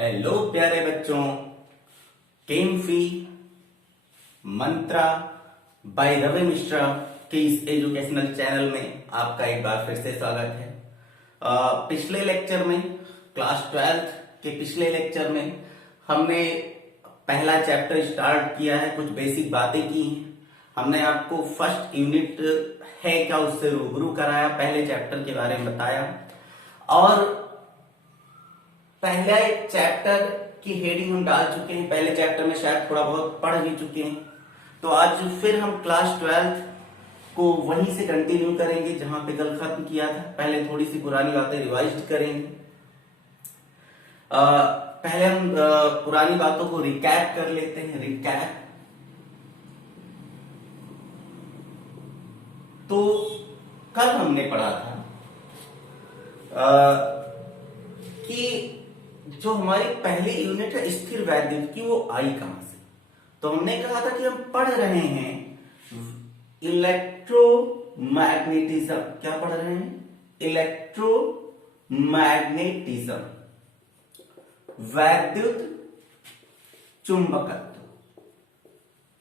Hello प्यारे बच्चों, केमफी मंत्रा bye Ravi Mishra के इस एजुकेशनल चैनल में आपका एक बार फिर से स्वागत है। पिछले लेक्चर में क्लास 12th के पिछले लेक्चर में हमने पहला चैप्टर स्टार्ट किया है, कुछ बेसिक बातें की हैं। हमने आपको फर्स्ट यूनिट है क्या उससे रूबरू कराया, पहले चैप्टर के बारे में बताया और पहला एक चैप्टर की हेडिंग हम डाल चुके हैं। पहले चैप्टर में शायद थोड़ा बहुत पढ़ भी चुके हैं, तो आज फिर हम क्लास 12th को वहीं से कंटिन्यू करेंगे जहां पे कल खत्म किया था। पहले थोड़ी सी पुरानी बातें रिवाइज करेंगे। पहले हम पुरानी बातों को रिकैप कर लेते हैं। रिकैप तो कल हमने पढ़ा था कि जो हमारी पहली यूनिट है स्थिर वैद्युत की, वो आई कहां से। तो हमने कहा था कि हम पढ़ रहे हैं इलेक्ट्रोमैग्नेटिज्म। क्या पढ़ रहे हैं? इलेक्ट्रोमैग्नेटिज्म, वैद्युत चुंबकत्व।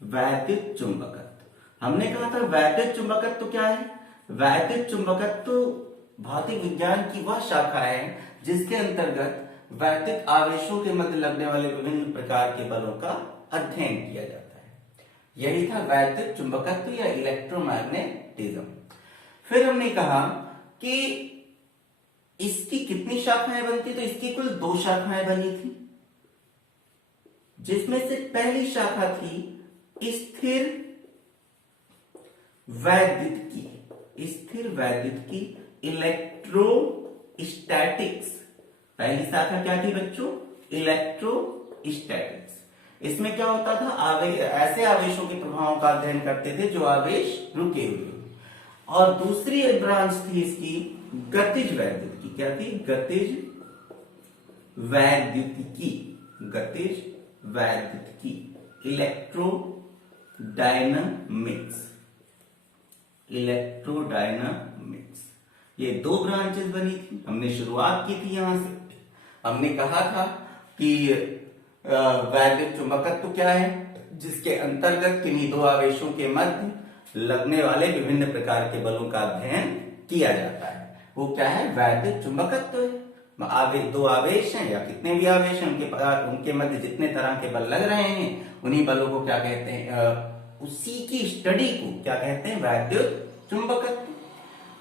वैद्युत चुंबकत्व हमने कहा था। वैद्युत चुंबकत्व क्या है? वैद्युत चुंबकत्व भौतिक विज्ञान की वह शाखा है जिसके अंतर्गत वैद्युत आवेशों के मध्य लगने वाले विभिन्न प्रकार के बलों का अध्ययन किया जाता है। यही था वैद्युत चुंबकत्व या इलेक्ट्रोमैग्नेटिज्म। फिर हमने कहा कि इसकी कितनी शाखाएं बनती, तो इसकी कुल 2 शाखाएं बनी थी, जिसमें से पहली शाखा थी स्थिर वैद्युत की। स्थिर वैद्युत की इलेक्ट्रोस्टैटिक्स। पहली शाखा क्या थी बच्चों? इलेक्ट्रोस्टैटिक्स। इसमें क्या होता था? ऐसे आवेशों के प्रभावों का अध्ययन करते थे जो आवेश रुके हुए। और दूसरी ब्रांच थी इसकी गतिज वैद्युत की। क्या थी? गतिज वैद्युतिकी। गतिज वैद्युतिकी, इलेक्ट्रोडायनामिक्स। इलेक्ट्रोडायनामिक्स, ये 2 ब्रांचेस बनी थी। हमने शुरुआत की थी यहां से। हमने कहा था कि वैद्युत चुंबकत्व क्या है? जिसके अंतर्गत किन्हीं 2 आवेशों के मध्य लगने वाले विभिन्न प्रकार के बलों का अध्ययन किया जाता है। वो क्या है? वैद्युत चुंबकत्व है। 2 आवेश हैं या कितने भी आवेश हैं, उनके मध्य जितने तरह के बल लग रहे हैं, उन्हीं बलों को क्या कहते हैं? उसी की स्टडी को क्या कहते हैं? वैद्युत चुंबकत्व।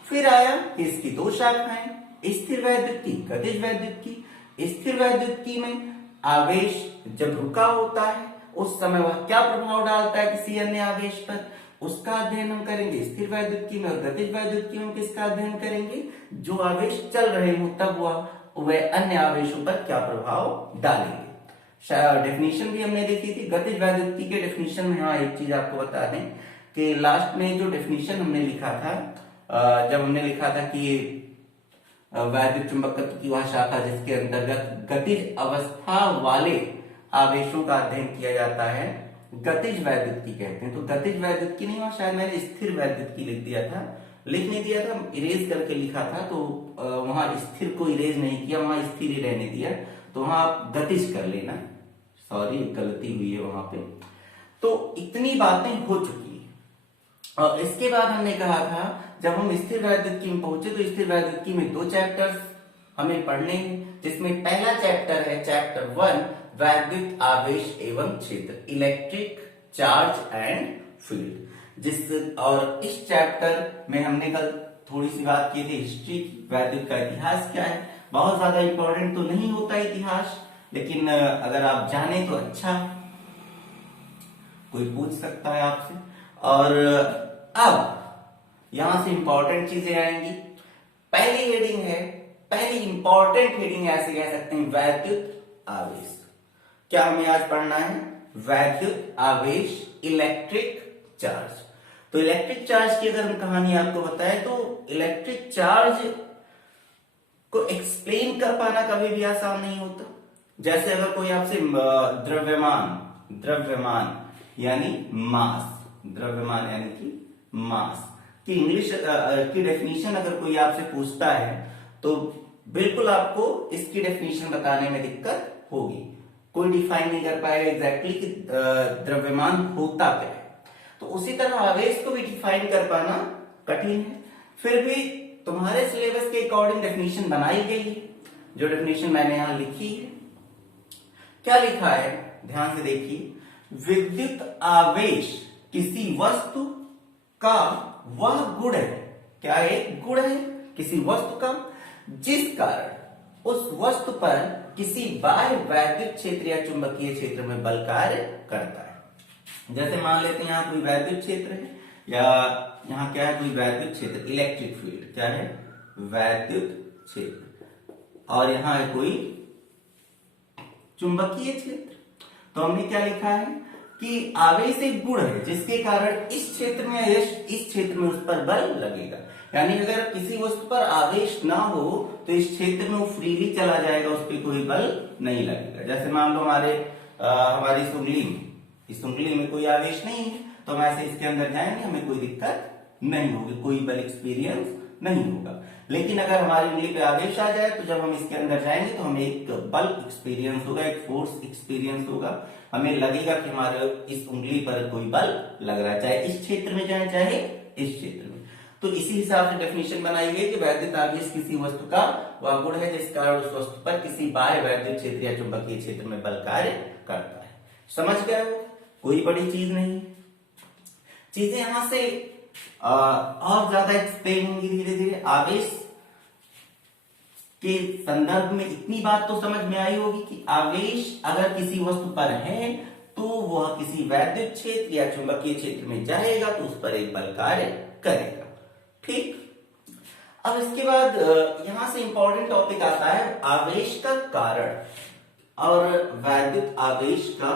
फिर आया इसकी 2 शाखाएं, स्थिर वैद्युत की, गतिज वैद्युत की। स्थिर वैद्युत में आवेश जब रुका होता है उस समय वह क्या प्रभाव डालता है किसी अन्य आवेश पर, उसका अध्ययन हम करेंगे स्थिर वैद्युत में। और गतिज वैद्युत में किसका अध्ययन करेंगे? जो आवेश चल रहे हो तब वह अन्य आवेशों पर क्या प्रभाव डालेंगे। डेफिनेशन भी हमने देखी थी गतिज वैद्युत के डेफिनेशन में। हाँ, एक चीज आपको बता दें कि लास्ट में जो डेफिनेशन हमने लिखा था, जब हमने लिखा था कि वैद्युत चुंबकत्व की वह शाखा जिसके अंतर्गत गतिज अवस्था वाले आवेशों का अध्ययन किया जाता है, गतिज वैद्युत की कहते हैं। तो गतिज वैद्युत की नहीं, वहां शायद मैंने स्थिर वैद्युत की लिख दिया था, लिख नहीं दिया था, इरेज करके लिखा था। तो वहां स्थिर को इरेज नहीं किया, वहां स्थिर ही रहने दिया। तो वहां आप गतिज कर लेना। सॉरी, गलती हुई है वहां पे। तो इतनी बातें हो चुकी है। और इसके बाद हमने कहा था जब हम स्थिर वैद्युतिकी में पहुंचे तो स्थिर वैद्युतिकी में 2 चैप्टर्स हमें पढ़ने हैं, जिसमें पहला चैप्टर है चैप्टर 1 वैद्युत आवेश एवं क्षेत्र, इलेक्ट्रिक चार्ज एंड फील्ड। और इस चैप्टर में हमने कल थोड़ी सी बात की थी हिस्ट्री की। वैद्युत का इतिहास क्या है? बहुत ज्यादा इंपॉर्टेंट तो नहीं होता इतिहास, लेकिन अगर आप जाने तो अच्छा, कोई पूछ सकता है आपसे। और अब यहां से इंपॉर्टेंट चीजें आएंगी। पहली हेडिंग है, पहली इंपॉर्टेंट हेडिंग ऐसे कह सकते हैं, वैद्युत आवेश। क्या हमें आज पढ़ना है? वैद्युत आवेश, इलेक्ट्रिक चार्ज। तो इलेक्ट्रिक चार्ज की अगर हम कहानी आपको बताएं तो इलेक्ट्रिक चार्ज को एक्सप्लेन कर पाना कभी भी आसान नहीं होता। जैसे अगर कोई आपसे द्रव्यमान यानी मास, द्रव्यमान यानी कि मास की इंग्लिश की डेफिनेशन अगर कोई आपसे पूछता है तो बिल्कुल आपको इसकी डेफिनेशन बताने में दिक्कत होगी। कोई डिफाइन नहीं कर पाएगा एग्जैक्टली कि द्रव्यमान होता क्या है। तो उसी तरह आवेश को भी डिफाइन कर पाना कठिन है। फिर भी तुम्हारे सिलेबस के अकॉर्डिंग डेफिनेशन बनाई गई है, जो डेफिनेशन मैंने यहां लिखी है। क्या लिखा है, ध्यान से देखिए। विद्युत आवेश किसी वस्तु का वह गुण है, क्या एक गुण है किसी वस्तु का, जिस कारण उस वस्तु पर किसी बाह्य वैद्युत क्षेत्र या चुंबकीय क्षेत्र में बल कार्य करता है। जैसे मान लेते हैं यहां कोई वैद्युत क्षेत्र है, या यहां क्या है, कोई वैद्युत क्षेत्र, इलेक्ट्रिक फील्ड, क्या है, वैद्युत क्षेत्र, और यहां है कोई चुंबकीय क्षेत्र। तो हमने क्या लिखा है कि आवेश एक गुण है जिसके कारण इस क्षेत्र में इस क्षेत्र में उस पर बल लगेगा। यानी अगर किसी वस्तु पर आवेश ना हो तो इस क्षेत्र में वो फ्रीली चला जाएगा, उस पर कोई बल नहीं लगेगा। जैसे मान लो हमारी इस उंगली में कोई आवेश नहीं है, तो हम ऐसे इसके अंदर जाएंगे, हमें कोई दिक्कत नहीं होगी, कोई बल एक्सपीरियंस नहीं होगा। लेकिन अगर हमारी उंगली पे आवेश आ जाए तो जब हम इसके अंदर जाएंगे तो हमें एक बल एक्सपीरियंस होगा, एक फोर्स एक्सपीरियंस होगा। हमें लगेगा कि हमारे इस उंगली पर कोई बल लग रहा है, चाहे इस क्षेत्र में जाए चाहे इस क्षेत्र में। तो इसी हिसाब से डेफिनेशन बनाई गई कि वैद्युत आवेश किसी वस्तु का वह गुण है जिस कारण उस वस्तु पर किसी बाह्य वैद्युत क्षेत्र या चुंबकीय क्षेत्र में बल कार्य करता है। समझ गए हो, कोई बड़ी चीज नहीं। चीजें यहां से और ज्यादा एक्सप्लेन होंगी धीरे धीरे। आवेश के संदर्भ में इतनी बात तो समझ में आई होगी कि आवेश अगर किसी वस्तु पर है तो वह किसी वैद्युत क्षेत्र या चुंबकीय क्षेत्र में जाएगा तो उस पर एक बल कार्य करेगा। ठीक, अब इसके बाद यहां से इंपॉर्टेंट टॉपिक आता है आवेश का कारण और वैद्युत आवेश का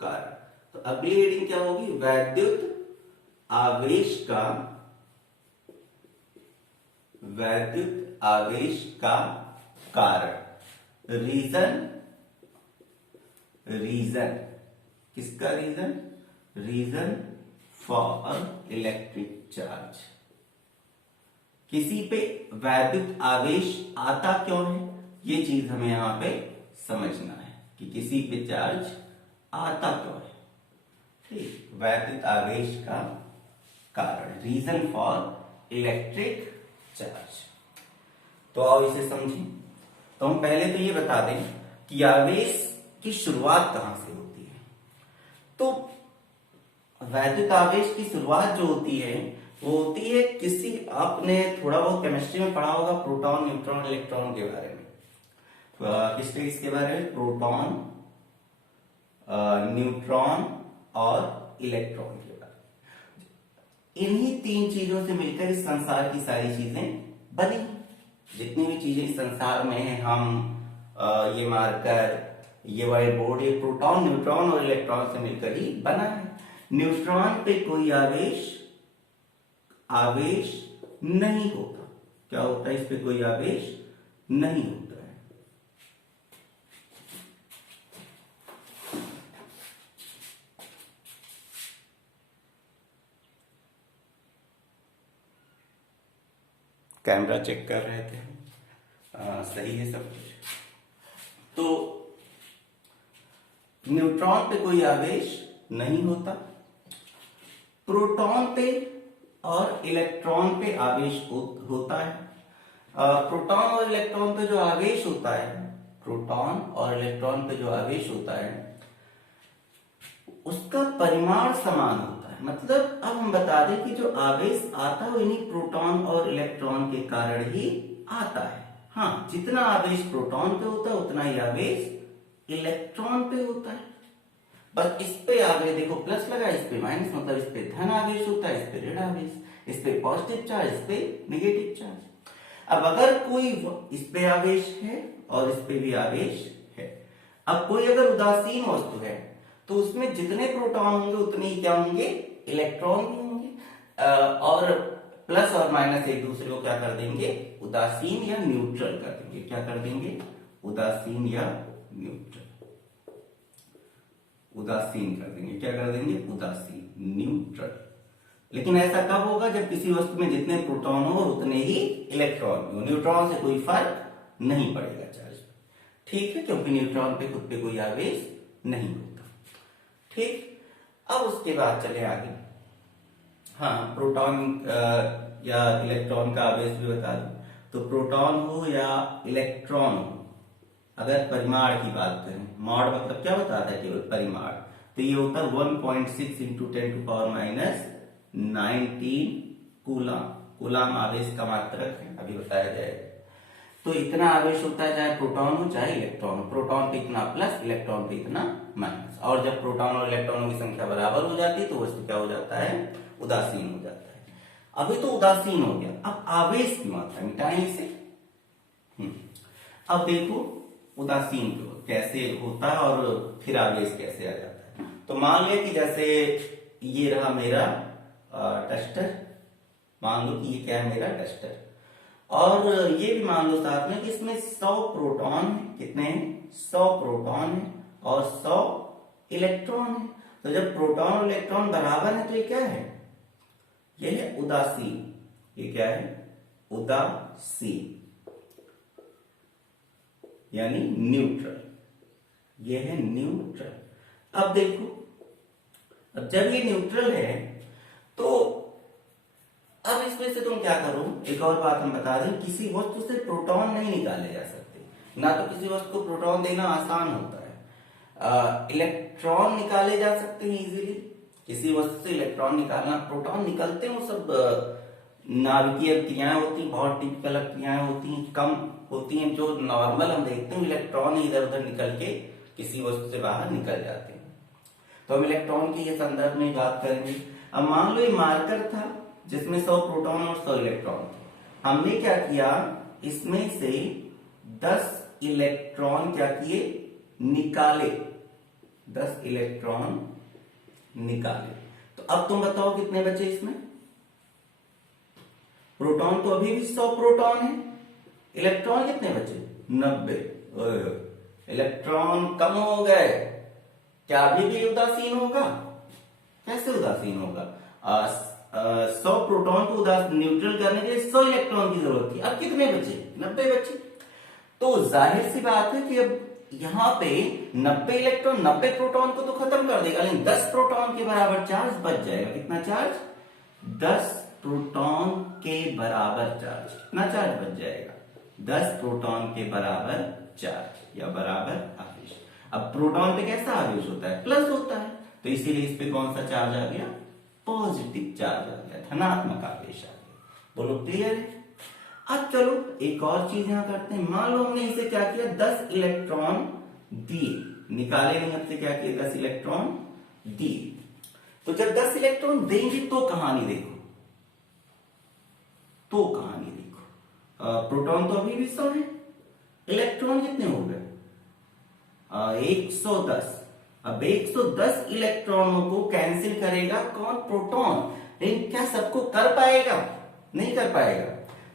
कारण। तो अगली हेडिंग क्या होगी, वैद्युत आवेश का कारण। रीजन किसका, रीजन फॉर इलेक्ट्रिक चार्ज। किसी पे वैद्युत आवेश आता क्यों है, ये चीज हमें यहां पे समझना है कि किसी पे चार्ज आता क्यों है। ठीक, वैद्युत आवेश का कारण, रीजन फॉर इलेक्ट्रिक चार्ज। तो आओ इसे समझें। तो हम पहले तो ये बता दें कि आवेश की शुरुआत कहां से होती है। तो वैद्युत आवेश की शुरुआत जो होती है वो होती है किसी, आपने थोड़ा बहुत केमिस्ट्री में पढ़ा होगा प्रोटॉन, न्यूट्रॉन, इलेक्ट्रॉन के बारे में। किस चीज के बारे में, प्रोटॉन, न्यूट्रॉन और इलेक्ट्रॉन के बारे में। इन्हीं तीन चीजों से मिलकर इस संसार की सारी चीजें बनी। जितनी भी चीजें इस संसार में हैं, हम ये मार्कर, ये व्हाइट बोर्ड, ये प्रोटॉन, न्यूट्रॉन और इलेक्ट्रॉन से मिलकर ही बना है। न्यूट्रॉन पे कोई आवेश नहीं होता। क्या होता है, इस पे कोई आवेश नहीं होता है। कैमरा चेक कर रहे थे, सही है सब कुछ। तो न्यूट्रॉन पे कोई आवेश नहीं होता, प्रोटॉन पे और इलेक्ट्रॉन पे आवेश होता है। प्रोटॉन और इलेक्ट्रॉन पे जो आवेश होता है, प्रोटॉन और इलेक्ट्रॉन पे जो आवेश होता है उसका परिमाण समान होता है। मतलब अब हम बता दें कि जो आवेश आता है वो इन्हीं प्रोटॉन और इलेक्ट्रॉन के कारण ही आता है। हाँ, जितना आवेश प्रोटॉन पे होता है उतना ही आवेश इलेक्ट्रॉन पे होता है। बस इस पे आवेश देखो प्लस लगा, इस पे माइनस, मतलब इस पे धन आवेश होता है, इस पे ऋण आवेश, इस पे पॉजिटिव चार्ज, इस पे नेगेटिव चार्ज। अब अगर कोई इस पे आवेश है और इस पे भी आवेश है, अब कोई अगर उदासीन वस्तु है तो उसमें जितने प्रोटॉन होंगे उतने ही क्या होंगे, इलेक्ट्रॉन भी होंगे। और प्लस और माइनस एक दूसरे को क्या कर देंगे, उदासीन या न्यूट्रल कर देंगे। क्या कर देंगे, उदासीन या न्यूट्रल, उदासीन कर देंगे। क्या कर देंगे, उदासीन, न्यूट्रल। लेकिन ऐसा कब होगा, जब किसी वस्तु में जितने प्रोटॉन हो उतने ही इलेक्ट्रॉन हो, न्यूट्रॉन से कोई फर्क नहीं पड़ेगा चार्ज। ठीक है, क्योंकि न्यूट्रॉन पे खुद पे कोई आवेश नहीं होता। ठीक, अब उसके बाद चले आगे। हाँ, प्रोटॉन या इलेक्ट्रॉन का आवेश भी बता दूं, तो प्रोटॉन हो या इलेक्ट्रॉन हो, अगर परिमाण की बात करें, मॉड मतलब क्या बताता है, केवल परिमाण, तो ये होता है 1.6 इंटू 10⁻19 कूलाम। कूलाम आवेश का मात्रक है, अभी बताया जाएगा। तो इतना आवेश होता है, चाहे प्रोटॉन हो चाहे इलेक्ट्रॉन हो। प्रोटॉन पे इतना प्लस, इलेक्ट्रॉन पे इतना माइनस। और जब प्रोटॉन और इलेक्ट्रॉनों की संख्या बराबर हो जाती है तो वस्तु क्या हो जाता है, उदासीन हो जाता है। अभी तो उदासीन हो गया, अब आवेश की मात्रा मिटाएं इसे। अब देखो उदासीन कैसे होता है और फिर आवेश कैसे आ जाता है। तो मान लिया कि जैसे ये रहा मेरा डस्टर, मान लो कि ये क्या है, मेरा डस्टर, और ये भी मान लो साथ में कि इसमें 100 प्रोटॉन है। कितने हैं, 100 प्रोटॉन है और 100 इलेक्ट्रॉन है। तो जब प्रोटॉन और इलेक्ट्रॉन बराबर है तो ये क्या है, ये है उदासीन। ये क्या है, उदासीन, यानी न्यूट्रल। ये है न्यूट्रल। अब देखो, अब जब ये न्यूट्रल है तो अब इसमें से तुम क्या करो, एक और बात हम बता दें, किसी वस्तु से प्रोटॉन नहीं निकाले जा सकते, ना तो किसी वस्तु को प्रोटॉन देना आसान होता है। इलेक्ट्रॉन निकाले जा सकते हैं इजीली, किसी वस्तु से इलेक्ट्रॉन निकालना, प्रोटॉन निकलते हैं वो सब नाभिकीय क्रियाएं होती, बहुत टिपिकल क्रियाएं होती हैं, कम होती हैं, जो नॉर्मल हम देखते हैं। इलेक्ट्रॉन इधर उधर निकल के किसी वस्तु से बाहर निकल जाते हैं। तो हम इलेक्ट्रॉन की ये संदर्भ में बात करेंगे। अब मान लो ये मार्कर था जिसमें 100 प्रोटॉन और 100 इलेक्ट्रॉन थे। हमने क्या किया, इसमें से 10 इलेक्ट्रॉन क्या किए, निकाले, 10 इलेक्ट्रॉन निकाले। तो अब तुम बताओ कितने बचे इसमें, प्रोटॉन तो अभी भी 100 प्रोटॉन है, इलेक्ट्रॉन कितने बचे, 90। इलेक्ट्रॉन कम हो गए, क्या अभी भी उदासीन होगा, कैसे उदासीन होगा, 100 प्रोटॉन को न्यूट्रल करने के लिए 100 इलेक्ट्रॉन की जरूरत थी, अब कितने बचे, 90 बचे। तो जाहिर सी बात है कि अब यहां पे 90 इलेक्ट्रॉन 90 प्रोटॉन को तो खत्म कर देगा, लेकिन 10 प्रोटॉन के बराबर चार्ज बच जाएगा। कितना चार्ज, 10 प्रोटॉन के बराबर चार्ज, कितना चार्ज बच जाएगा, 10 प्रोटॉन के बराबर चार्ज या बराबर आवेश। अब प्रोटॉन पे कैसा आवेश होता है, प्लस होता है, तो इसीलिए इस पे कौन सा चार्ज आ गया, पॉजिटिव चार्ज आ गया, धनात्मक आवेश आ गया। बोलो क्लियर है। अब चलो एक और चीज यहां करते हैं। मान लो हमने इसे क्या किया, 10 इलेक्ट्रॉन दिए, निकाले नहीं, हमसे क्या किया, 10 इलेक्ट्रॉन दिए। तो जब 10 इलेक्ट्रॉन देंगे तो कहानी देखो, तो कहानी देखो, प्रोटॉन तो अभी भी 100 है, इलेक्ट्रॉन कितने हो गए, 110। अब 110 इलेक्ट्रॉनों को कैंसिल करेगा कौन, प्रोटॉन। लेकिन क्या सबको कर पाएगा, नहीं कर पाएगा।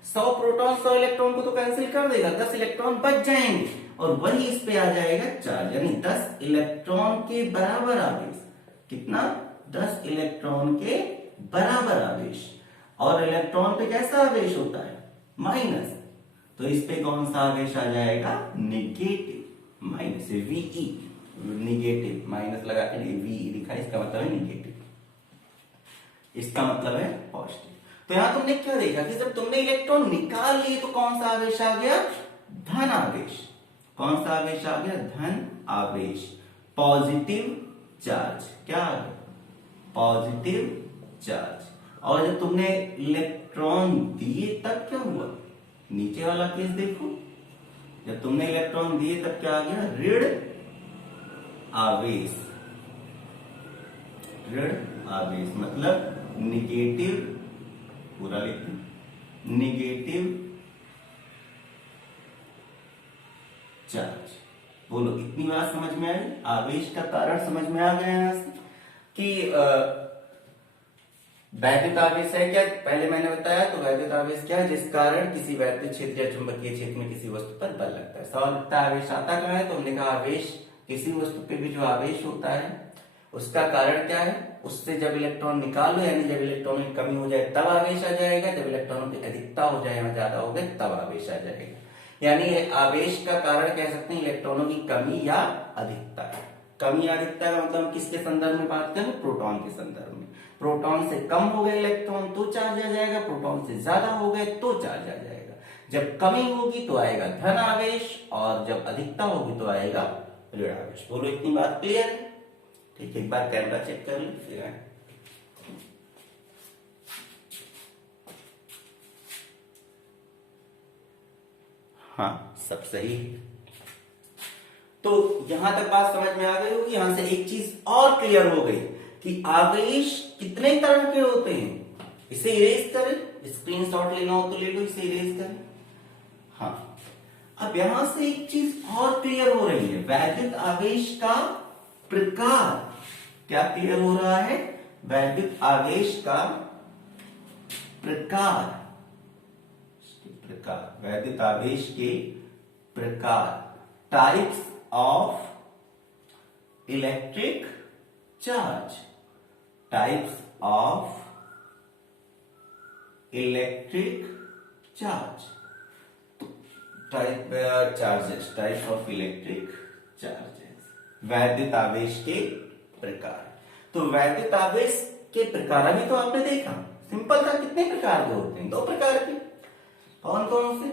100 प्रोटॉन 100 इलेक्ट्रॉन को तो कैंसिल कर देगा, 10 इलेक्ट्रॉन बच जाएंगे और वही इस पे आ जाएगा चार्ज, यानी 10 इलेक्ट्रॉन के बराबर आवेश। कितना, 10 इलेक्ट्रॉन के बराबर आवेश। और इलेक्ट्रॉन पे कैसा आवेश होता है, माइनस, तो इस पे कौन सा आवेश आ जाएगा, negative, minus, VE, negative, minus लगा के वीई लिखा, इसका मतलब है निगेटिव, इसका मतलब है पॉजिटिव। तो यहां तुमने क्या देखा कि जब तुमने इलेक्ट्रॉन निकाल लिए तो कौन सा आवेश आ गया, धन आवेश। कौन सा आवेश आ गया, धन आवेश, पॉजिटिव चार्ज। क्या आ गया, पॉजिटिव चार्ज। और जब तुमने इलेक्ट्रॉन दिए तब क्या हुआ, नीचे वाला केस देखो, जब तुमने इलेक्ट्रॉन दिए तब क्या आ गया, ऋण आवेश। ऋण आवेश मतलब निगेटिव, पूरा लिखो, निगेटिव चार्ज। बोलो इतनी बात समझ में आई, आवेश का कारण समझ में आ गया यहां से कि वैद्युत आवेश है क्या, पहले मैंने बताया। तो वैद्युत आवेश क्या है, जिस कारण किसी वैद्युत क्षेत्र या चुंबकीय क्षेत्र में किसी वस्तु पर बल लगता है। सवाल लगता है आवेश आता कहां है, तो हमने कहा आवेश किसी वस्तु पे भी जो आवेश होता है उसका कारण क्या है, उससे जब इलेक्ट्रॉन निकालो, यानी जब इलेक्ट्रॉन की कमी हो जाए तब आवेश आ जाएगा, जब इलेक्ट्रॉनों की अधिकता हो जाए या ज्यादा हो गए तब आवेश आ जाएगा। यानी आवेश का कारण कह सकते हैं इलेक्ट्रॉनों की कमी या अधिकता। कमी या अधिकता का मतलब हम किसके संदर्भ में बात करें? प्रोटॉन के संदर्भ में। प्रोटॉन से कम हो गए इलेक्ट्रॉन तो चार्ज आ जाएगा, प्रोटॉन से ज्यादा हो गए तो चार्ज आ जाएगा। जब कमी होगी तो आएगा धन आवेश और जब अधिकता होगी तो आएगा ऋण आवेश। बोलो इतनी बात क्लियर है? ठीक है, एक बार कैमरा चेक कर लो फिर आए। हाँ, सब सही है। तो यहां तक बात समझ में आ गई होगी। यहां से एक चीज और क्लियर हो गई कि आवेश कितने तरह के होते हैं। इसे इरेज करें, स्क्रीनशॉट लेना हो तो ले लो, इसे इरेज करें। हाँ, अब यहां से एक चीज और क्लियर हो रही है, वैद्युत आवेश का प्रकार। क्या क्लियर हो रहा है? वैद्युत आवेश का प्रकार। वैद्युत आवेश के प्रकार, types of electric charge. Types of electric charge, types of electric charges. वैद्युत आवेश के प्रकार। तो वैद्युत आवेश के प्रकार अभी तो आपने देखा, सिंपल था। कितने प्रकार के होते हैं? 2 प्रकार के। कौन कौन से?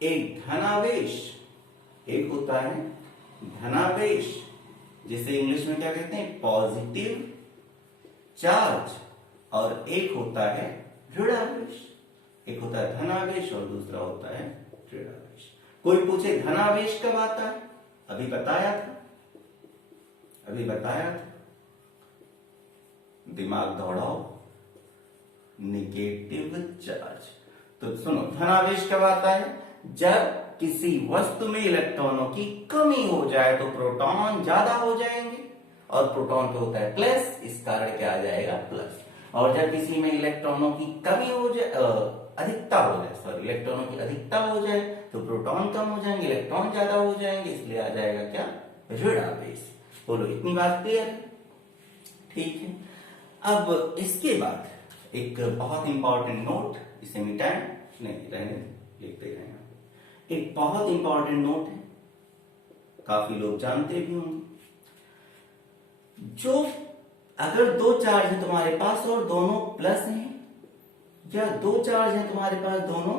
एक धनावेश, एक होता है धनावेश जिसे इंग्लिश में क्या कहते हैं? Positive charge. और एक होता है ऋणावेश। एक होता है धनावेश और दूसरा होता है ऋणावेश। कोई पूछे धनावेश कब आता है? अभी बताया था, दिमाग दौड़ाओ। Negative charge. तो सुनो, धनावेश कब आता है? जब किसी वस्तु में इलेक्ट्रॉनों की कमी हो जाए तो प्रोटॉन ज्यादा हो जाएंगे और प्रोटॉन पे होता है प्लस, इस कारण क्या आ जाएगा? प्लस। और जब किसी में इलेक्ट्रॉनों की कमी हो जाए, अधिकता हो जाए, इलेक्ट्रॉनों की अधिकता हो जाए तो प्रोटॉन कम हो जाएंगे, इलेक्ट्रॉन ज्यादा हो जाएंगे, इसलिए आ जाएगा क्या? ऋण आवेश। बोलो इतनी बात क्लियर है? ठीक है। अब इसके बाद एक बहुत इंपॉर्टेंट नोट, इसे मिटाएं, नहीं रहने, लिखते रहना। एक बहुत इंपॉर्टेंट नोट है, काफी लोग जानते भी होंगे। जो अगर 2 चार्ज है तुम्हारे पास और दोनों प्लस हैं, या 2 चार्ज है तुम्हारे पास दोनों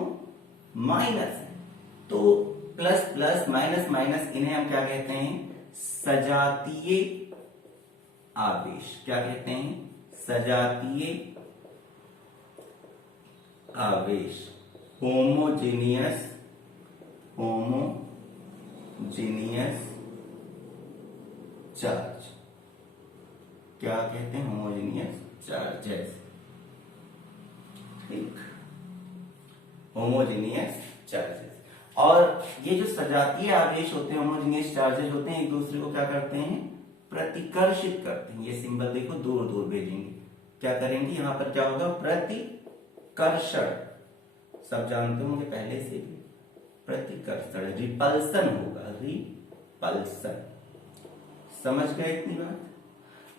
माइनस है, तो प्लस प्लस माइनस माइनस, इन्हें हम क्या कहते हैं? सजातीय आवेश। क्या कहते हैं? सजातीय आवेश। Homogeneous charge. क्या कहते हैं? Homogeneous charges. ठीक, होमोजेनियस चार्जेस। और ये जो सजातीय आवेश होते हैं, होमोजेनियस चार्जेस होते हैं, एक दूसरे को क्या करते हैं? प्रतिकर्षित करते हैं। ये सिंबल देखो, दूर दूर भेजेंगे। क्या करेंगे? यहां पर क्या होगा? प्रतिकर्षण। सब जानते होंगे पहले से भी। प्रतिकर्षण, रिपल्सन होगा, रिपल्सन। समझ गए इतनी बात?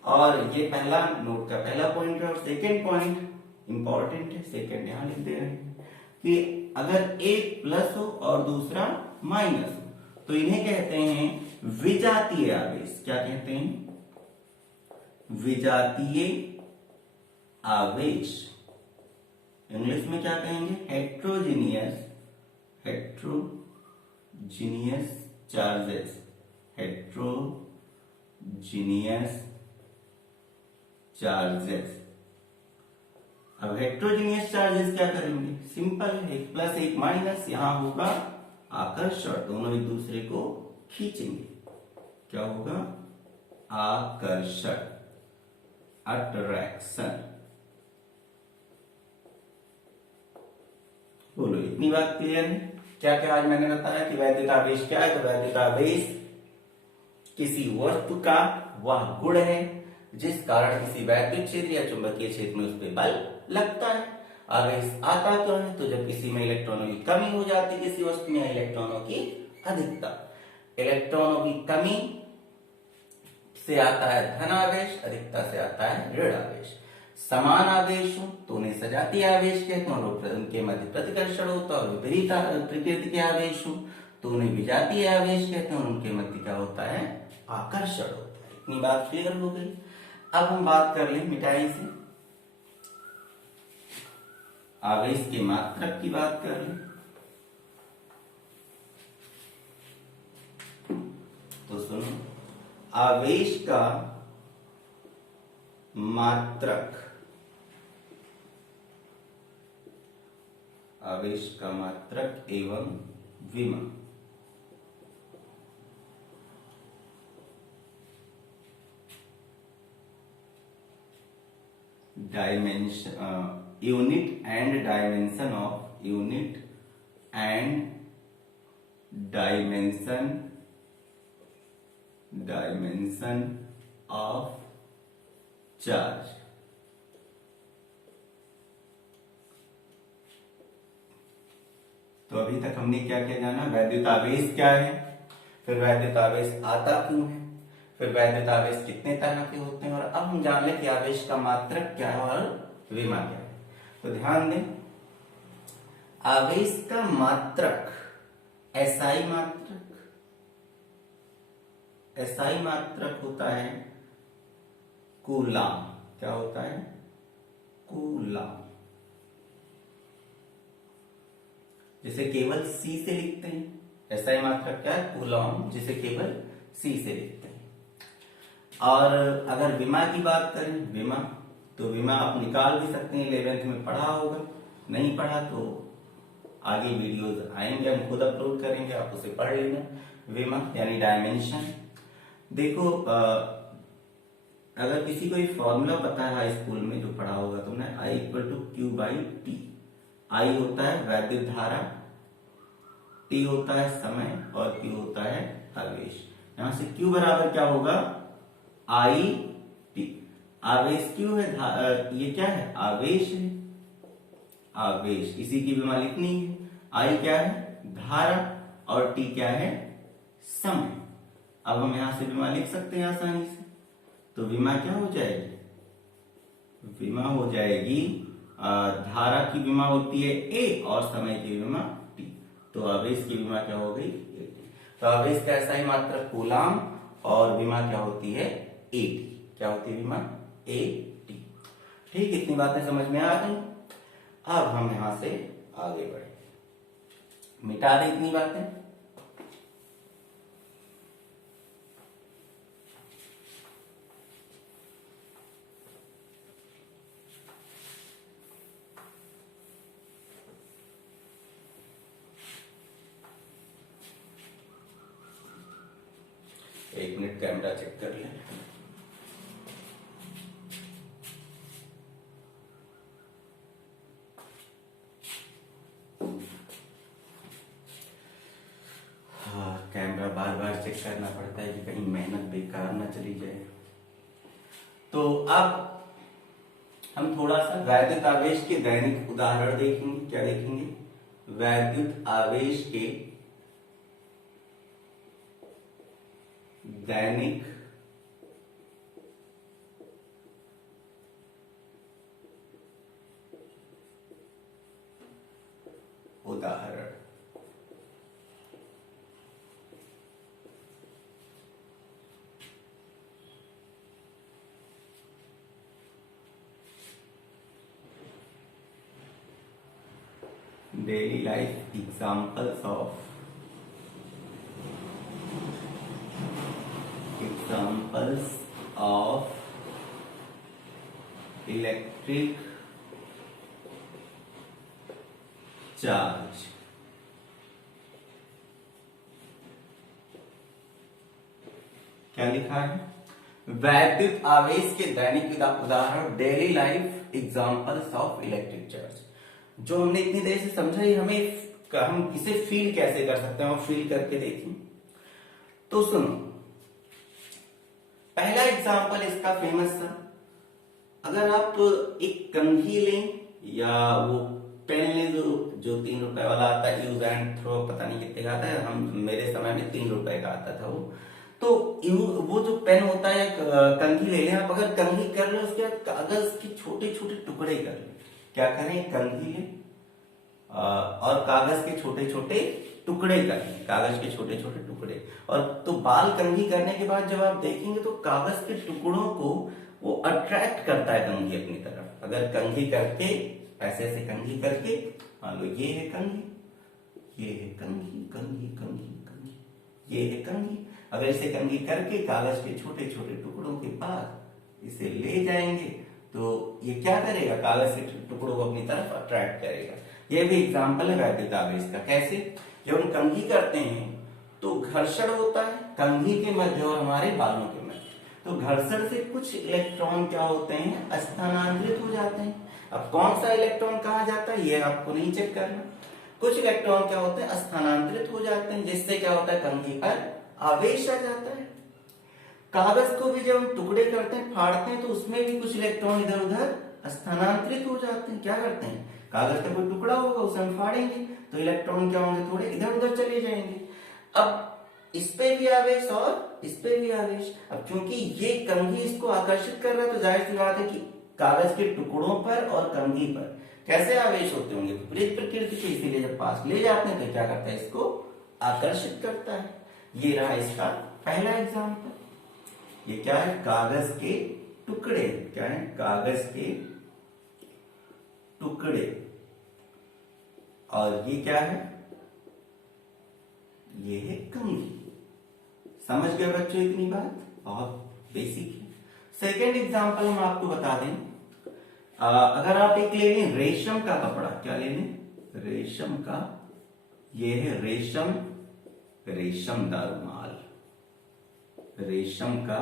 और ये पहला नोट का पहला पॉइंट है। और सेकेंड पॉइंट इंपॉर्टेंट है, सेकेंड यहां लिख दे रहे हैं कि अगर एक प्लस हो और दूसरा माइनस हो तो इन्हें कहते हैं विजातीय आवेश। क्या कहते हैं? विजातीय आवेश। इंग्लिश में क्या कहेंगे? Heterogeneous charges. Heterogeneous charges. अब हेट्रोजीनियस चार्जेस क्या करेंगे? सिंपल है, एक प्लस एक माइनस, यहां होगा आकर्षण, दोनों एक दूसरे को खींचेंगे। क्या होगा? आकर्षण, अट्रैक्शन। बोलो इतनी बात क्लियर है? क्या क्या आज मैंने बताया कि वैद्युत आवेश क्या है? तो वैद्युत आवेश किसी वस्तु का वह गुण है जिस कारण किसी वैद्युत क्षेत्र या चुंबकीय क्षेत्र में उस पर बल लगता है। आवेश आता क्यों है? तो जब किसी में इलेक्ट्रॉनों की कमी हो जाती है, किसी वस्तु में इलेक्ट्रॉनों की अधिकता। इलेक्ट्रॉनों की कमी से आता है धन आवेश, अधिकता से आता है ऋण आवेश। समान आवेश हो तो उन्हें सजातीय आवेश कहते हैं, और उनके मध्य प्रतिकर्षण होता है। और विपरीत प्रकृति के आवेश हो तो उन्हें विजातीय आवेश कहते हैं, और उनके मध्य क्या होता है, आकर्षण होता है। इतनी बात क्लियर हो गई। अब हम बात कर लें मिठाई से, आवेश के मात्रक की बात कर लें। तो सुनो, आवेश का मात्रक, आवेश का मात्रक एवं विमा, dimension, unit and dimension of, unit and dimension of charge. तो अभी तक हमने क्या क्या जाना, वैद्युत आवेश क्या है, फिर वैद्युत आवेश आता क्यों है, फिर वैद्युत आवेश कितने तरह के होते हैं, और अब हम जान लें कि आवेश का मात्रक क्या है और विमा क्या है। तो ध्यान दें, आवेश का मात्रक एसआई मात्रक, एसआई मात्रक होता है कूलाम। क्या होता है, कूलाम, जिसे केवल सी से लिखते हैं। एसआई मात्रक क्या है, कूलॉम, जिसे केवल सी से लिखते हैं। और अगर विमा की बात करें, विमा, तो विमा आप निकाल भी सकते हैं, 11th में पढ़ा होगा, नहीं पढ़ा तो आगे वीडियोस आएंगे, हम खुद अपलोड करेंगे, आप उसे पढ़ लेना। विमा यानी डायमेंशन। देखो, अगर किसी को एक फॉर्मूला पता है हाई स्कूल में जो पढ़ा होगा तुमने, I equal to Q by T. I होता है वैद्युत धारा, टी होता है समय, और क्यू होता है आवेश। यहां से क्यू बराबर क्या होगा, आई टी। आवेश क्यू है, ये क्या है, आवेश है, आवेश, इसी की विमा लिखनी है। आई क्या है, धारा, और टी क्या है, समय। अब हम यहां से विमा लिख सकते हैं आसानी से। तो विमा क्या हो जाएगी, विमा हो जाएगी, धारा की विमा होती है ए, और समय की विमा टी। तो आवेश की विमा क्या हो गई, ए टी। तो आवेश का ऐसा ही मात्रक कूलाम, और विमा क्या होती है, ए टी। क्या होती है विमा, ए टी। ठीक, इतनी बातें समझ में आ गई। अब हम यहां से आगे बढ़े, मिटा दे इतनी बातें। एक मिनट कैमरा चेक कर लें। हाँ, कैमरा बार बार चेक करना पड़ता है कि कहीं मेहनत बेकार ना चली जाए। तो अब हम थोड़ा सा वैद्युत आवेश के दैनिक उदाहरण देखेंगे। क्या देखेंगे, वैद्युत आवेश के दैनिक उदाहरण। Daily life examples of electric charge. क्या लिखा है, वैद्युत आवेश के दैनिक उदाहरण, daily life examples of electric charge. जो हमने इतनी देर से समझा ही, हम इसे फील कैसे कर सकते हैं, और फील करके देखें। तो सुनो, पहला एग्जाम्पल इसका फेमस था। अगर आप एक कंघी लें या वो पेन लें जो 3 रुपए वाला आता है, यूज एंड थ्रो, पता नहीं कितने का आता है, हम मेरे समय में 3 रुपए का आता था वो। तो वो जो पेन होता है या कंघी ले लें आप, अगर कंघी कर लो उसके बाद कागज के छोटे छोटे टुकड़े कर लें। क्या करें, कंघी लें और कागज के छोटे छोटे टुकड़े कर लें, कागज के छोटे छोटे टुकड़े। और तो बाल कंघी करने के बाद जब आप देखेंगे तो कागज के टुकड़ों को वो अट्रैक्ट करता है कंघी अपनी तरफ। अगर कंघी करके ऐसे ऐसे कंघी करके, मान लो ये है कंघी, ये है कंघी, कंघी कंघी कंघी, ये है कंघी। अगर इसे कंघी करके कागज के छोटे छोटे टुकड़ों के बाद इसे ले जाएंगे तो ये क्या करेगा, कागज के टुकड़ों को अपनी तरफ अट्रैक्ट करेगा। ये भी एग्जाम्पल है वैद्युत आवेश का। कैसे, जब हम कंघी करते हैं तो घर्षण होता है कंघी के मध्य और हमारे बालों के मध्य। तो घर्षण से कुछ इलेक्ट्रॉन क्या होते हैं, स्थानांतरित हो जाते हैं। अब कौन सा इलेक्ट्रॉन कहाँ जाता है ये आपको नहीं चेक करना। कुछ इलेक्ट्रॉन क्या होते हैं, स्थानांतरित हो जाते हैं, जिससे क्या होता है, कंघी पर आवेश आ जाता है। कागज को भी जब हम टुकड़े करते हैं, फाड़ते हैं, तो उसमें भी कुछ इलेक्ट्रॉन इधर उधर स्थानांतरित हो जाते हैं। क्या करते हैं, कागज का कोई टुकड़ा होगा उसे हम फाड़ेंगे तो इलेक्ट्रॉन क्या होंगे, थोड़े इधर उधर चले जाएंगे। अब इस पे भी आवेश और इस पे भी आवेश। अब क्योंकि ये कंघी इसको आकर्षित कर रहा है तो जाहिर सी बात है कि कागज के टुकड़ों पर और कंघी पर कैसे आवेश होते होंगे, विपरीत प्रकृति के। इसीलिए जब पास ले जाते हैं तो क्या करता है, इसको आकर्षित करता है। ये रहा इसका पहला एग्जाम्पल। ये क्या है, कागज के टुकड़े। क्या है, कागज के टुकड़े। और ये क्या है, ये है कंघी। समझ गए बच्चों इतनी बात, बहुत बेसिक है। सेकेंड एग्जाम्पल हम आपको बता दें, अगर आप एक ले लें रेशम का कपड़ा। क्या ले लें, रेशम का। ये है रेशम, रेशमदार रुमाल, रेशम का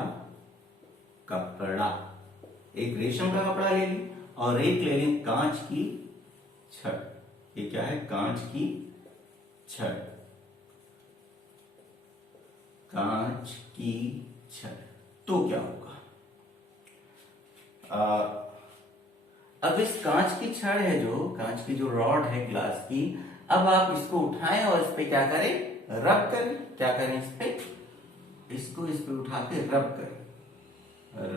कपड़ा। एक रेशम का कपड़ा ले लें और एक ले लें कांच की छड़। ये क्या है, कांच की छड़, कांच की छड़। तो क्या होगा, अब इस कांच की छड़ है, जो कांच की जो रॉड है ग्लास की, अब आप इसको उठाएं और इस पे क्या करें, रब करें। क्या करें, इस पे, इसको इस पे उठा के रब करें।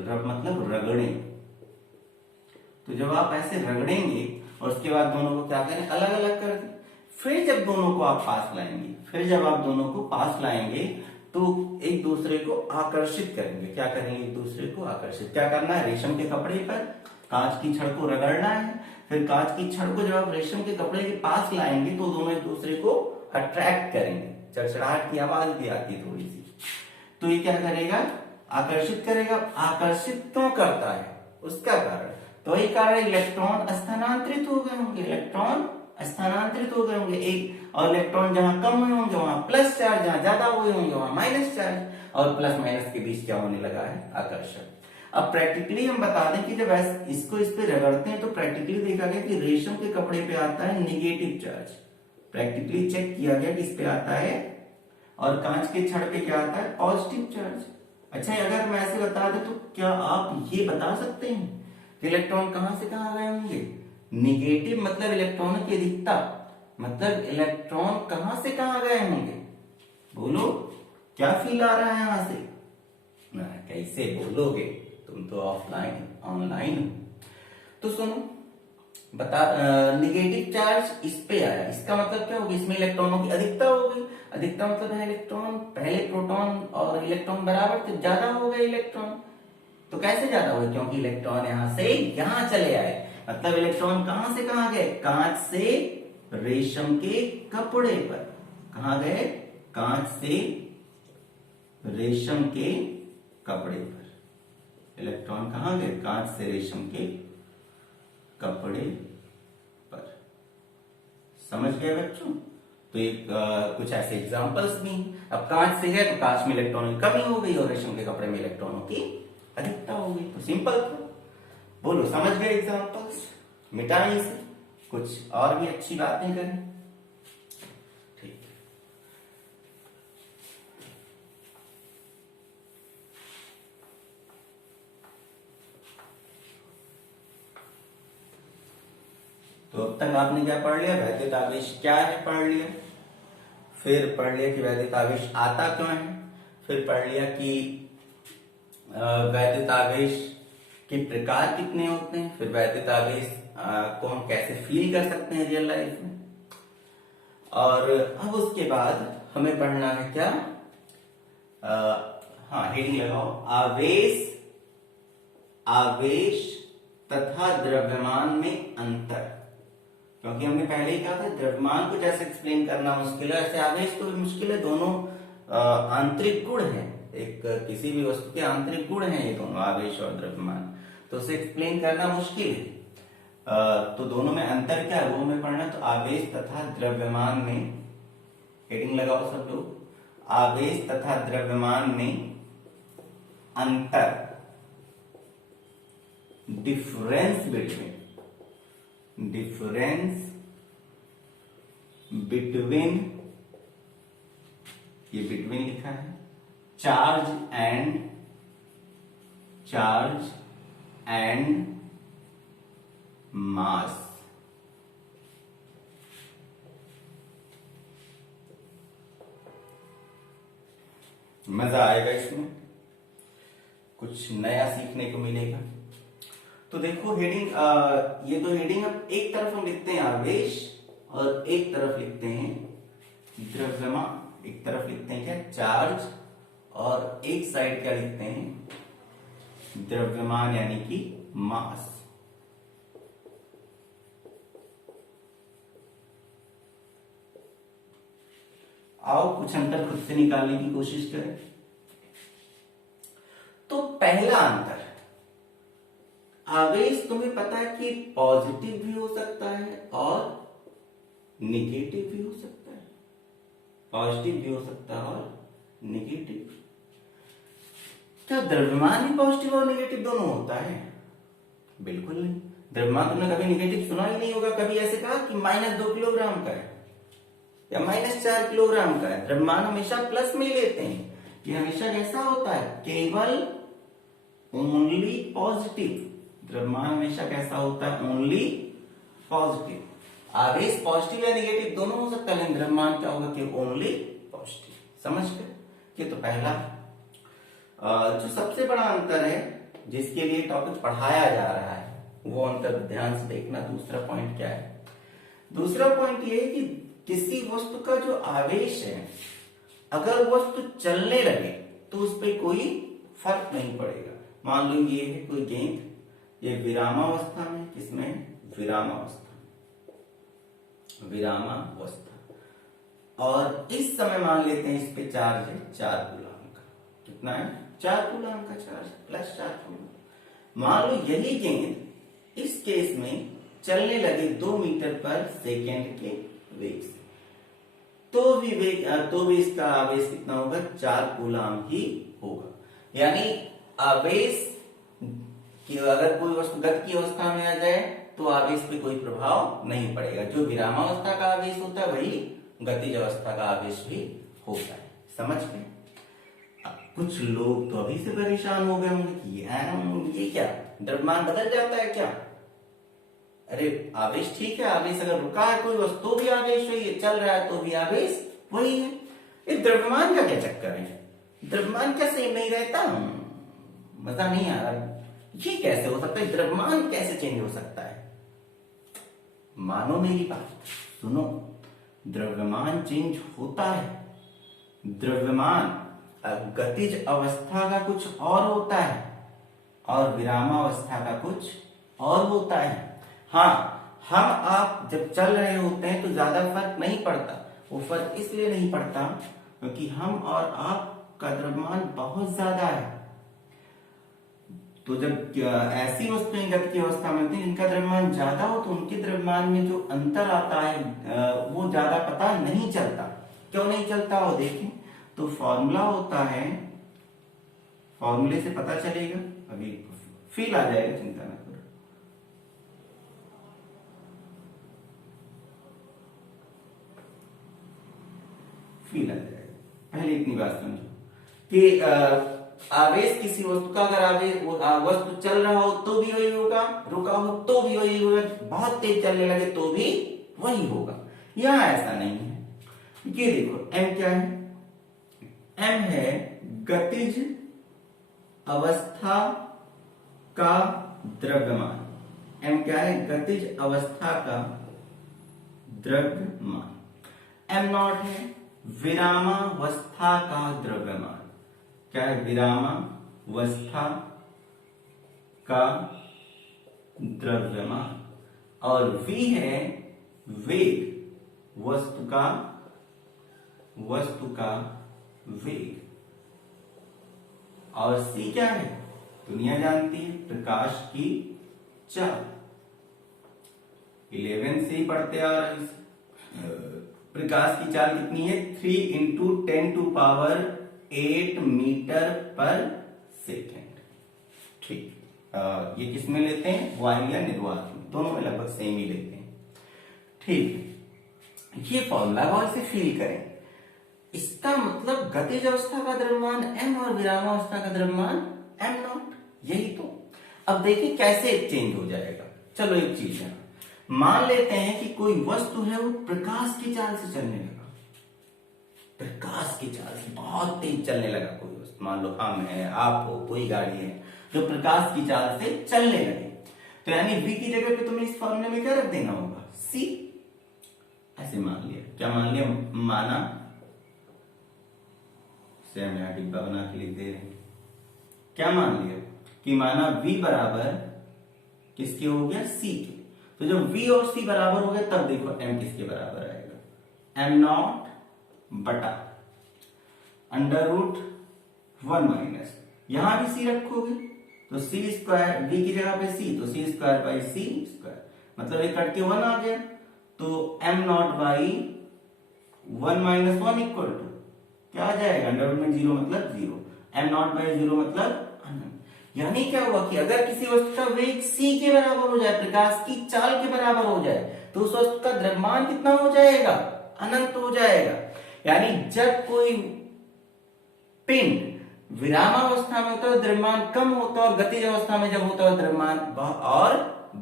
रब मतलब रगड़ें। तो जब आप ऐसे रगड़ेंगे और उसके बाद दोनों को क्या करें, अलग अलग कर दें। फिर जब दोनों को आप पास लाएंगे, फिर जब आप दोनों को पास लाएंगे तो एक दूसरे को आकर्षित करेंगे। क्या करेंगे, एक दूसरे को आकर्षित। क्या करना है, रेशम के कपड़े पर कांच की छड़ को रगड़ना है। फिर कांच की छड़ को जब आप रेशम के कपड़े के पास लाएंगे तो दोनों एक दूसरे को अट्रैक्ट करेंगे। चड़चड़ाहट की आवाज भी आती है थोड़ी सी। तो ये क्या करेगा, आकर्षित करेगा। आकर्षित क्यों करता है, उसका कारण, तो ये कारण इलेक्ट्रॉन स्थानांतरित हो गए होंगे। इलेक्ट्रॉन स्थानांतरित हो गए होंगे। एक और इलेक्ट्रॉन जहां कम हुए होंगे वहां प्लस चार्ज, जहां ज्यादा हुए होंगे वहां माइनस चार्ज, और प्लस माइनस के बीच क्या होने लगा है, आकर्षण। अब प्रैक्टिकली हम बता दें कि जब इसको इस पे रगड़ते हैं तो प्रैक्टिकली देखा गया कि रेशम के कपड़े पे आता है नेगेटिव चार्ज। प्रैक्टिकली चेक किया गया कि इस पे आता है, और कांच के छड़ पे क्या आता है, पॉजिटिव चार्ज। अच्छा, अगर मैं ऐसे बता दें तो क्या आप ये बता सकते हैं कि इलेक्ट्रॉन कहां से कहां गए होंगे। निगेटिव मतलब इलेक्ट्रॉनों की अधिकता, मतलब इलेक्ट्रॉन कहां से कहां गए होंगे। बोलो, क्या फील आ रहा है यहां से, ना कैसे बोलोगे, तुम तो ऑफलाइन ऑनलाइन हो। तो सुनो, बता, निगेटिव चार्ज इस पे आया, इसका मतलब क्या होगा, इसमें इलेक्ट्रॉनों की अधिकता हो गई। अधिकता मतलब है इलेक्ट्रॉन, पहले प्रोटॉन और इलेक्ट्रॉन बराबर थे, ज्यादा हो गए इलेक्ट्रॉन। तो कैसे ज्यादा हो गए, क्योंकि इलेक्ट्रॉन यहां से यहां चले आए। मतलब इलेक्ट्रॉन कहां से कहां गए, कांच से रेशम के कपड़े पर। कहां गए, कांच से रेशम के कपड़े पर। इलेक्ट्रॉन कहां गए, कांच से रेशम के कपड़े पर। समझ गए बच्चों। तो एक कुछ ऐसे एग्जांपल्स भी। अब कांच से है तो कांच में इलेक्ट्रॉनों की कमी हो गई और रेशम के कपड़े में इलेक्ट्रॉनों की अधिकता हो गई। तो सिंपल था। बोलो, समझ गए एग्जांपल्स, मिटाइए इसे, कुछ और भी अच्छी बातें करें। ठीक, तो अब तक आपने क्या पढ़ लिया, वैद्युत आवेश क्या है पढ़ लिया। फिर पढ़ लिया कि वैद्युत आवेश आता क्यों है। फिर पढ़ लिया कि वैद्युत आवेश के प्रकार कितने होते हैं, फिर वैद्युत आवेश को हम कैसे फील कर सकते हैं रियल लाइफ में। और अब उसके बाद हमें पढ़ना है क्या, हाँ हेडिंग लगाओ, आवेश तथा द्रव्यमान में अंतर। क्योंकि हमने पहले ही कहा था द्रव्यमान को जैसे एक्सप्लेन करना मुश्किल है, ऐसे आवेश को भी मुश्किल है। दोनों आंतरिक गुण हैं, एक किसी भी वस्तु के आंतरिक गुण हैं ये दोनों, आवेश और द्रव्यमान, तो उसे एक्सप्लेन करना मुश्किल है। तो दोनों में अंतर क्या है वो हमें पढ़ना। तो आवेश तथा द्रव्यमान में, हेडिंग लगाओ सब लोग, आवेश तथा द्रव्यमान में अंतर, डिफरेंस बिटवीन ये बिटवीन लिखा है, चार्ज एंड मास। मजा आएगा इसमें, कुछ नया सीखने को मिलेगा। तो देखो हेडिंग, ये तो हेडिंग, अब एक तरफ हम लिखते हैं आवेश और एक तरफ लिखते हैं द्रव्यमान, एक तरफ लिखते हैं क्या, चार्ज, और एक साइड क्या लिखते हैं, द्रव्यमान यानी कि मास। आओ कुछ अंतर खुद से निकालने की कोशिश करें। तो पहला अंतर, आवेश तुम्हें पता है कि पॉजिटिव भी हो सकता है और निगेटिव भी हो सकता है, पॉजिटिव भी हो सकता है और निगेटिव। क्या द्रव्यमान भी पॉजिटिव और निगेटिव दोनों होता है? बिल्कुल नहीं। द्रव्यमान तुमने कभी निगेटिव सुना ही नहीं होगा, कभी ऐसे कहा कि -2 किलोग्राम का है या -4 किलोग्राम का है। द्रव्यमान हमेशा प्लस में लेते हैं, ये हमेशा कैसा होता है, केवल ओनली पॉजिटिव। द्रव्यमान हमेशा कैसा होता है, ओनली पॉजिटिव। आवेश पॉजिटिव या निगेटिव दोनों हो सकता है, लेकिन द्रव्यमान क्या होगा कि ओनली पॉजिटिव। समझ गए? ये तो पहला। जो सबसे बड़ा अंतर है जिसके लिए टॉपिक पढ़ाया जा रहा है वो अंतर ध्यान से देखना। दूसरा पॉइंट क्या है? दूसरा पॉइंट ये है कि किसी वस्तु का जो आवेश है, अगर वस्तु चलने लगे तो उस पर कोई फर्क नहीं पड़ेगा। मान लो ये है कोई गेंद, ये विरामावस्था में, किसमें, विरामावस्था, और इस समय मान लेते हैं इस पे चार्ज है 4 कूलम का। कितना है? 4 कूलम का चार्ज, प्लस 4 कूलम। मान लो यही गेंद इस केस में चलने लगे 2 मीटर पर सेकेंड के वेग से, तो भी इसका आवेश कितना होगा, 4 कूलम ही होगा। यानी आवेश कि अगर कोई वस्तु गति की अवस्था में आ जाए तो आवेश पे कोई प्रभाव नहीं पड़ेगा। जो विरामावस्था का आवेश होता है वही गतिज अवस्था का आवेश भी होता है। समझ गए? कुछ लोग तो अभी से परेशान हो गए होंगे कि ये क्या, द्रव्यमान बदल जाता है क्या? अरे आवेश ठीक है, आवेश अगर रुका है कोई वस्तु भी आवेश है, ये चल रहा है तो भी आवेश वही है। इस द्रव्यमान का क्या चक्कर है? द्रव्यमान क्या सेम नहीं रहता? मजा नहीं आ रहा। ये कैसे हो सकता है? द्रव्यमान कैसे चेंज हो सकता है? मानो मेरी बात, सुनो, द्रव्यमान चेंज होता है। द्रव्यमान गतिज अवस्था का कुछ और होता है और विरामावस्था का कुछ और होता है। हाँ, हम आप जब चल रहे होते हैं तो ज्यादा फर्क नहीं पड़ता। वो फर्क इसलिए नहीं पड़ता क्योंकि हम और आप का द्रव्यमान बहुत ज्यादा है। तो जब ऐसी वस्तुएं गति की अवस्था में होती है जिनका द्रव्यमान ज्यादा हो तो उनके द्रव्यमान में जो अंतर आता है वो ज्यादा पता नहीं चलता। क्यों नहीं चलता वो देखें। तो फॉर्मूला होता है, फॉर्मूले से पता चलेगा, अभी फील आ जाएगा, चिंता ना करो। फील आ जाएगा। पहले इतनी बात समझो कि आवेश किसी वस्तु का, अगर आवेश वस्तु चल रहा हो तो भी वही होगा, रुका हो तो भी वही होगा, बहुत तेज चलने लगे तो भी वही होगा। यहां ऐसा नहीं है। ये देखो m क्या है? m है गतिज अवस्था का द्रव्यमान, m क्या है, गतिज अवस्था का द्रव्यमान। m नॉट है विरामावस्था का द्रव्यमान, क्या है, विरामावस्था का द्रव्यमान। और v है वेग, वस्तु का वेग। और c क्या है, दुनिया जानती है, प्रकाश की चाल। 11 से ही पढ़ते आ रहे हैं। प्रकाश की चाल कितनी है, 3 इंटू 10⁸ मीटर पर सेकेंड। ठीक, ये किस में लेते हैं, वायु या निर्वात में, दोनों में लगभग सेम ही लेते हैं। ठीक, ये फॉर्मूला और इसे फील करें। इसका मतलब गतिज अवस्था का द्रव्यमान m और विरामावस्था का द्रव्यमान m नॉट, यही तो। अब देखिए कैसे एक्सचेंज हो जाएगा। चलो एक चीज है, मान लेते हैं कि कोई वस्तु है वो प्रकाश की चाल से चलने लगा, प्रकाश की चाल से बहुत तेज चलने लगा कोई वस्तु, मान लो हम है, आप हो, कोई गाड़ी है जो प्रकाश की चाल से चलने लगे, तो यानी v की जगह पे तुम्हें इस फॉर्मूले में क्या रख देना होगा, c। ऐसे मान लिया, क्या मान लिया, माना से हम यहां डिब्बा बना के लिख दे रहे हैं, क्या मान लिया कि माना v बराबर किसके हो गया, c के। तो जब v और c बराबर हो गए तब देखो m किसके बराबर आएगा, m नॉट बटा √1 माइनस, यहां भी c रखोगे तो c स्क्वायर, v की जगह पे c, तो c square by c square, मतलब एक कट के 1 आ गया, तो m not by 1 minus 1 equal to क्या आ जाएगा, अंडर में 0 मतलब 0, m नॉट बाई 0 मतलब अनंत। यानी क्या हुआ कि अगर किसी वस्तु का वेग c के बराबर हो जाए, प्रकाश की चाल के बराबर हो जाए, तो उस वस्तु का द्रव्यमान कितना हो जाएगा, अनंत हो जाएगा। यानी जब कोई पिंड विरामावस्था में होता है द्रव्यमान कम होता है, और गतिज अवस्था में जब होता है द्रव्यमान और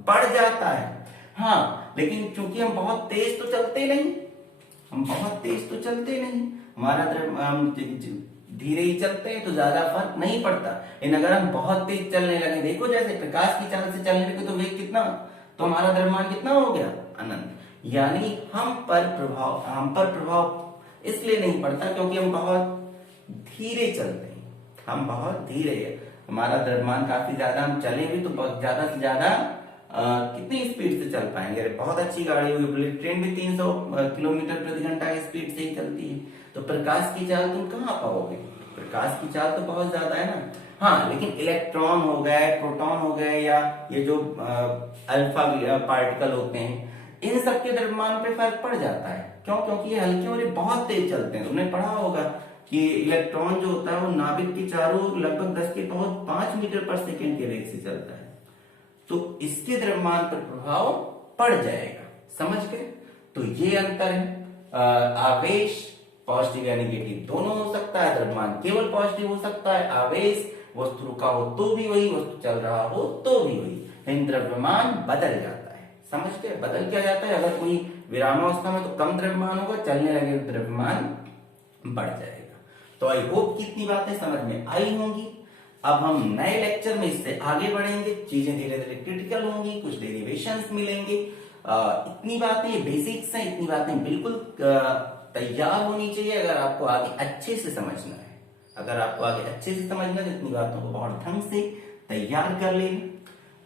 बढ़ जाता है। हाँ, लेकिन चूंकि हम बहुत तेज तो चलते नहीं, हमारा हम धीरे ही चलते हैं तो ज्यादा फर्क नहीं पड़ता। लेकिन अगर हम बहुत तेज चलने लगे, देखो जैसे प्रकाश की चाल से चलने लगे तो वेग कितना, तो हमारा द्रव्यमान कितना हो गया, अनंत। यानी हम पर प्रभाव इसलिए नहीं पड़ता क्योंकि हम बहुत धीरे चलते हैं, हम बहुत धीरे है, हमारा द्रव्यमान काफी ज्यादा, हम चले भी तो ज्यादा से ज्यादा कितनी स्पीड से चल पाएंगे। अरे बहुत अच्छी गाड़ी होगी, बुलेट ट्रेन भी 300 किलोमीटर प्रति घंटा की स्पीड से ही चलती है, तो प्रकाश की चाल तुम कहाँ पाओगे, प्रकाश की चाल तो बहुत ज्यादा है ना। हाँ, लेकिन इलेक्ट्रॉन हो गए, प्रोटॉन हो गए, या ये जो अल्फा पार्टिकल होते हैं, इन सबके द्रव्यमान पे फर्क पड़ जाता है। क्यों, क्योंकि ये हल्के और ये बहुत तेज चलते हैं। तुमने पढ़ा होगा कि इलेक्ट्रॉन जो होता है वो नाभिक के चारों लगभग 10⁵ मीटर पर सेकेंड के वेग से चलता है, तो इसके द्रव्यमान पर प्रभाव पड़ जाएगा। समझ गए? तो ये अंतर है। आवेश पॉजिटिव या नेगेटिव दोनों हो सकता है, द्रव्यमान केवल पॉजिटिव हो सकता है। आवेश वस्तु रुका हो तो भी वही, वस्तु चल रहा हो तो भी वही, लेकिन द्रव्यमान बदल जाता है। समझ गए? बदल क्या जाता है, अगर कोई विरामावस्था में तो कम द्रव्यमान होगा, चलने लगे तो द्रव्यमान बढ़ जाएगा। तो आई होप कि इतनी बातें समझ में आई होंगी। अब हम नए लेक्चर में इससे आगे बढ़ेंगे, चीजें धीरे धीरे क्रिटिकल होंगी, कुछ डेरिवेशंस मिलेंगे। इतनी बातें बेसिक्स हैं, इतनी बातें बिल्कुल तैयार होनी चाहिए अगर आपको आगे अच्छे से समझना है। अगर आपको आगे अच्छे से समझना है तो इतनी बातों को बहुत ढंग से तैयार कर लेना।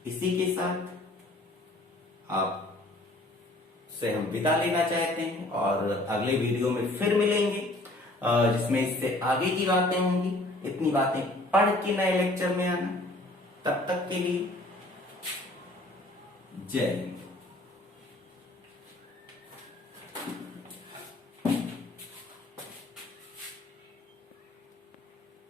इसी के साथ आप से हम विदा लेना चाहते हैं और अगले वीडियो में फिर मिलेंगे, जिसमें इससे आगे की बातें होंगी। इतनी बातें पढ़ के नए लेक्चर में आना। तब तक के लिए जय हिंद।